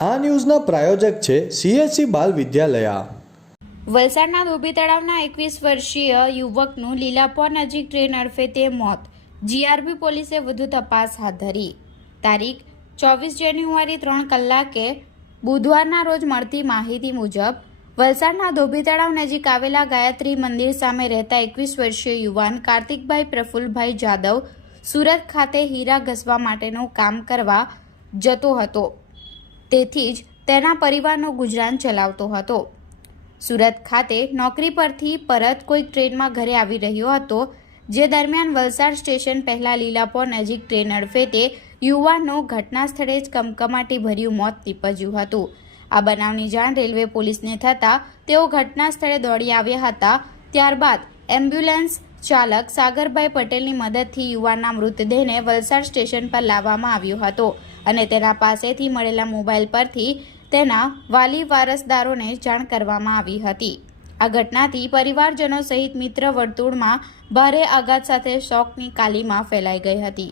આ ન્યૂઝના પ્રાયોજક છે સીએસસી બાલ વિદ્યાલયા. વલસાડના ધોબી તળાવના એકવીસ વર્ષીય યુવકનું લીલાપોર નજીક ટ્રેન અડફેટે મોત. જીઆરબી પોલીસે વધુ તપાસ હાથ ધરી. તારીખ ચોવીસ જાન્યુઆરી ત્રણ કલાકે બુધવારના રોજ મળતી માહિતી મુજબ, વલસાડના ધોબી તળાવ નજીક આવેલા ગાયત્રી મંદિર સામે રહેતા એકવીસ વર્ષીય યુવાન કાર્તિકભાઈ પ્રફુલભાઈ જાદવ સુરત ખાતે હીરા ઘસવા માટેનું કામ કરવા જતો હતો. તેથી જ તેના પરિવારનો ગુજરાન ચલાવતો હતો. સુરત ખાતે નોકરી પરથી પરત કોઈક ટ્રેનમાં ઘરે આવી રહ્યો હતો, જે દરમિયાન વલસાડ સ્ટેશન પહેલા લીલાપોર નજીક ટ્રેન અડફેતે યુવાનો ઘટના સ્થળે જ કમકમાટી ભર્યું મોત નીપજ્યું હતું. આ બનાવની જાણ રેલવે પોલીસને થતાં તેઓ ઘટના સ્થળે દોડી આવ્યા હતા. ત્યારબાદ એમ્બ્યુલન્સ ચાલક સાગરભાઈ પટેલની મદદથી યુવાનના મૃતદેહને વલસાડ સ્ટેશન પર લાવવામાં આવ્યો હતો અને તેના પાસેથી મળેલા મોબાઈલ પરથી તેના વાલી વારસદારોને જાણ કરવામાં આવી હતી. આ ઘટનાથી પરિવારજનો સહિત મિત્ર વર્તુળમાં ભારે આઘાત સાથે શોકની કાલીમાં ફેલાઈ ગઈ હતી.